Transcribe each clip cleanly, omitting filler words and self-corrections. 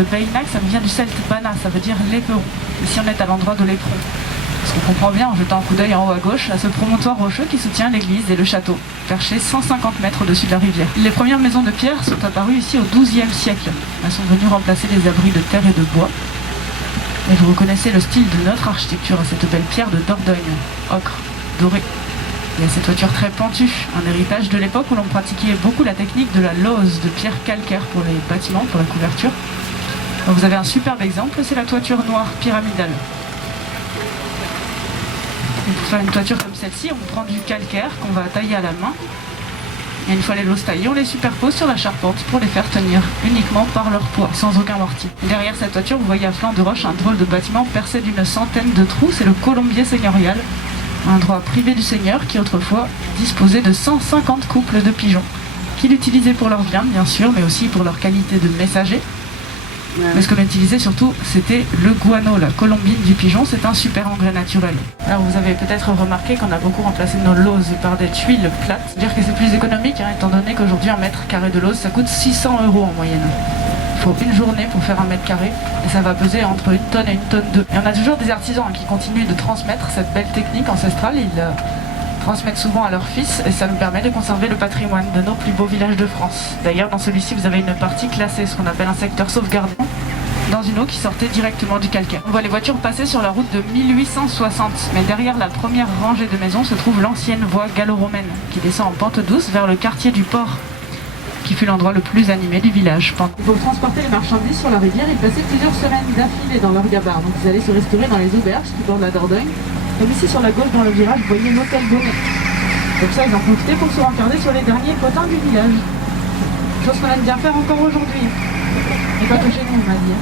de Beynac, ça me vient du celte bana, ça veut dire l'éperon. Ici on est à l'endroit de l'éperon. Parce qu'on comprend bien en jetant un coup d'œil en haut à gauche à ce promontoire rocheux qui soutient l'église et le château, perché 150 mètres au-dessus de la rivière. Les premières maisons de pierre sont apparues ici au XIIe siècle. Elles sont venues remplacer les abris de terre et de bois. Et vous reconnaissez le style de notre architecture à cette belle pierre de Dordogne, ocre, dorée. Il y a ces toitures très pentues, un héritage de l'époque où l'on pratiquait beaucoup la technique de la lose de pierre calcaire pour les bâtiments, pour la couverture. Donc vous avez un superbe exemple, c'est la toiture noire pyramidale. Et pour faire une toiture comme celle-ci, on prend du calcaire qu'on va tailler à la main. Et une fois les loses taillées, on les superpose sur la charpente pour les faire tenir uniquement par leur poids, sans aucun mortier. Derrière cette toiture, vous voyez à flanc de roche un drôle de bâtiment percé d'une centaine de trous, c'est le colombier seigneurial. Un droit privé du seigneur qui autrefois disposait de 150 couples de pigeons, qu'il utilisait pour leur viande bien sûr, mais aussi pour leur qualité de messager. Mais ce qu'on utilisait surtout, c'était le guano, la colombine du pigeon, c'est un super engrais naturel. Alors vous avez peut-être remarqué qu'on a beaucoup remplacé nos lauses par des tuiles plates. C'est-à-dire que c'est plus économique, étant donné qu'aujourd'hui un mètre carré de lauze, ça coûte 600 € en moyenne. Il faut une journée pour faire un mètre carré, et ça va peser entre 1 tonne et 1 tonne 2. Et on a toujours des artisans qui continuent de transmettre cette belle technique ancestrale. Ils transmettent souvent à leurs fils et ça nous permet de conserver le patrimoine de nos plus beaux villages de France. D'ailleurs, dans celui-ci, vous avez une partie classée, ce qu'on appelle un secteur sauvegardé, dans une eau qui sortait directement du calcaire. On voit les voitures passer sur la route de 1860, mais derrière la première rangée de maisons se trouve l'ancienne voie gallo-romaine qui descend en pente douce vers le quartier du port, qui fut l'endroit le plus animé du village. Pour transporter les marchandises sur la rivière, ils passaient plusieurs semaines d'affilée dans leur gabarre. Donc ils allaient se restaurer dans les auberges qui bordent la Dordogne. Comme ici sur la gauche dans le virage, vous voyez l'hôtel Bonnet. Comme ça, ils en profitaient pour se rencarder sur les derniers potins du village. Chose qu'on aime bien faire encore aujourd'hui. Et pas que chez nous, on m'a dit.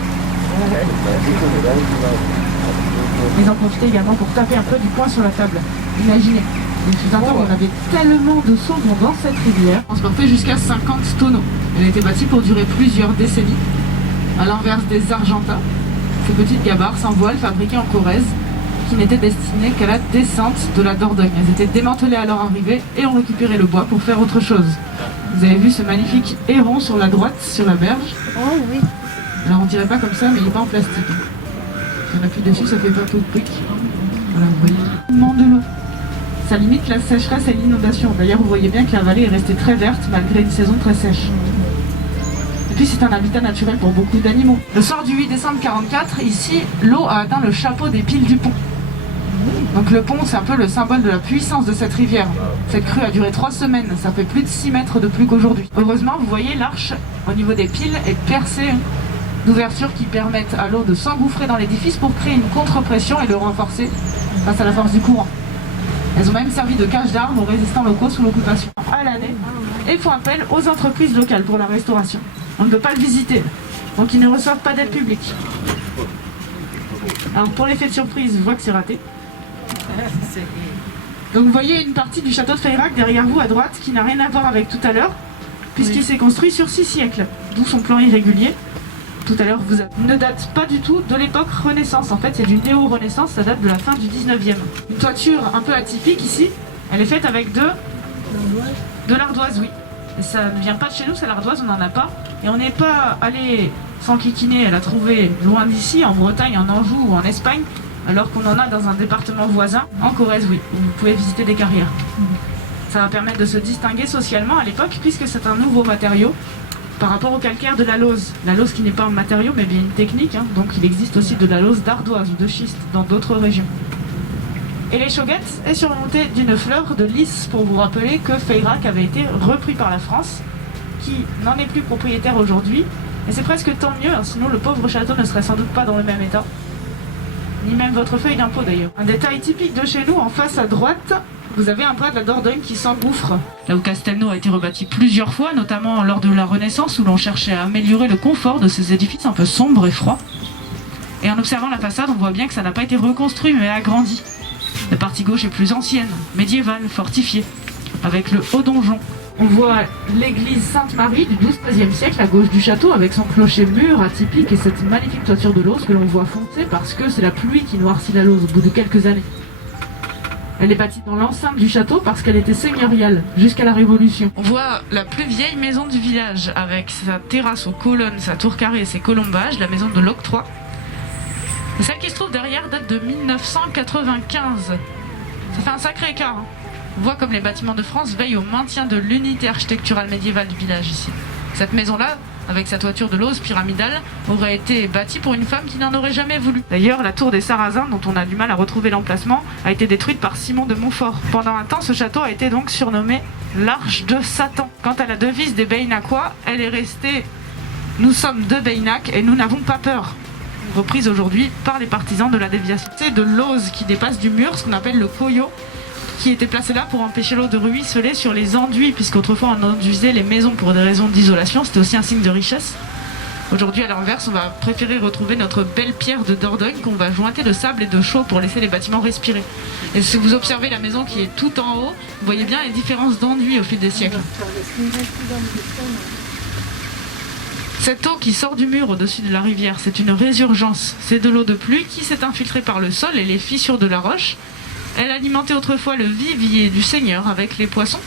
Ils en profitaient également pour taper un peu du poing sur la table. Imaginez. Il fut un temps où on avait tellement de saumons dans cette rivière, transportée jusqu'à 50 tonneaux. Elle était bâtie pour durer plusieurs décennies. À l'inverse des Argentins, ces petites gabarres sans voile fabriquées en Corrèze, qui n'étaient destinées qu'à la descente de la Dordogne. Elles étaient démantelées à leur arrivée et on récupérait le bois pour faire autre chose. Vous avez vu ce magnifique héron sur la droite, sur la berge? Oh oui. Alors on dirait pas comme ça, mais il n'est pas en plastique. Si on appuie dessus, ça fait pas tout de briques. Voilà, vous voyez. Le de l'eau. Ça limite la sécheresse et l'inondation. D'ailleurs, vous voyez bien que la vallée est restée très verte malgré une saison très sèche. Et puis c'est un habitat naturel pour beaucoup d'animaux. Le soir du 8 décembre 1944, ici, l'eau a atteint le chapeau des piles du pont. Donc le pont, c'est un peu le symbole de la puissance de cette rivière. Cette crue a duré 3 semaines, ça fait plus de 6 mètres de plus qu'aujourd'hui. Heureusement, vous voyez, l'arche, au niveau des piles, est percée d'ouvertures qui permettent à l'eau de s'engouffrer dans l'édifice pour créer une contre-pression et le renforcer face à la force du courant. Elles ont même servi de cache d'armes aux résistants locaux sous l'occupation à l'année et font appel aux entreprises locales pour la restauration. On ne peut pas le visiter, donc ils ne reçoivent pas d'aide publique. Alors pour l'effet de surprise, je vois que c'est raté. Donc vous voyez une partie du château de Feyrac derrière vous à droite qui n'a rien à voir avec tout à l'heure, puisqu'il s'est construit sur 6 siècles, d'où son plan irrégulier. Tout à l'heure, ne date pas du tout de l'époque Renaissance. En fait, c'est du néo-Renaissance, ça date de la fin du 19e. Une toiture un peu atypique ici, elle est faite avec de l'ardoise, oui. Et ça ne vient pas de chez nous, c'est l'ardoise, on n'en a pas. Et on n'est pas allé s'enquiquiner à la trouver loin d'ici, en Bretagne, en Anjou ou en Espagne, alors qu'on en a dans un département voisin, en Corrèze, oui, où vous pouvez visiter des carrières. Ça va permettre de se distinguer socialement à l'époque, puisque c'est un nouveau matériau par rapport au calcaire de la lose. La lose qui n'est pas un matériau, mais bien une technique, donc il existe aussi de la lose d'ardoise ou de schiste dans d'autres régions. Et l'échauguette est surmontée d'une fleur de lys pour vous rappeler que Feyrac avait été repris par la France, qui n'en est plus propriétaire aujourd'hui. Et c'est presque tant mieux, sinon le pauvre château ne serait sans doute pas dans le même état. Ni même votre feuille d'impôt d'ailleurs. Un détail typique de chez nous, en face à droite, vous avez un bras de la Dordogne qui s'engouffre. Là où Castelnau a été rebâti plusieurs fois, notamment lors de la Renaissance, où l'on cherchait à améliorer le confort de ces édifices un peu sombres et froids. Et en observant la façade, on voit bien que ça n'a pas été reconstruit, mais agrandi. La partie gauche est plus ancienne, médiévale, fortifiée, avec le haut donjon. On voit l'église Sainte-Marie du XIIe siècle à gauche du château, avec son clocher mur atypique et cette magnifique toiture de lauze que l'on voit foncer parce que c'est la pluie qui noircit la lauze au bout de quelques années. Elle est bâtie dans l'enceinte du château parce qu'elle était seigneuriale jusqu'à la Révolution. On voit la plus vieille maison du village avec sa terrasse aux colonnes, sa tour carrée et ses colombages, la maison de l'octroi. Et celle qui se trouve derrière date de 1995. Ça fait un sacré écart. Hein. On voit comme les bâtiments de France veillent au maintien de l'unité architecturale médiévale du village ici. Cette maison-là, avec sa toiture de lauze pyramidale, aurait été bâtie pour une femme qui n'en aurait jamais voulu. D'ailleurs, la tour des Sarrasins, dont on a du mal à retrouver l'emplacement, a été détruite par Simon de Montfort. Pendant un temps, ce château a été donc surnommé l'Arche de Satan. Quant à la devise des Beynacois, elle est restée « Nous sommes de Beynac et nous n'avons pas peur », reprise aujourd'hui par les partisans de la déviation. C'est de l'ose qui dépasse du mur, ce qu'on appelle le coyot, qui était placé là pour empêcher l'eau de ruisseler sur les enduits, puisqu'autrefois on enduisait les maisons pour des raisons d'isolation, c'était aussi un signe de richesse. Aujourd'hui, à l'inverse, on va préférer retrouver notre belle pierre de Dordogne qu'on va jointer de sable et de chaux pour laisser les bâtiments respirer. Et si vous observez la maison qui est tout en haut, vous voyez bien les différences d'enduits au fil des siècles. Cette eau qui sort du mur au-dessus de la rivière, c'est une résurgence. C'est de l'eau de pluie qui s'est infiltrée par le sol et les fissures de la roche. Elle alimentait autrefois le vivier du seigneur avec les poissons.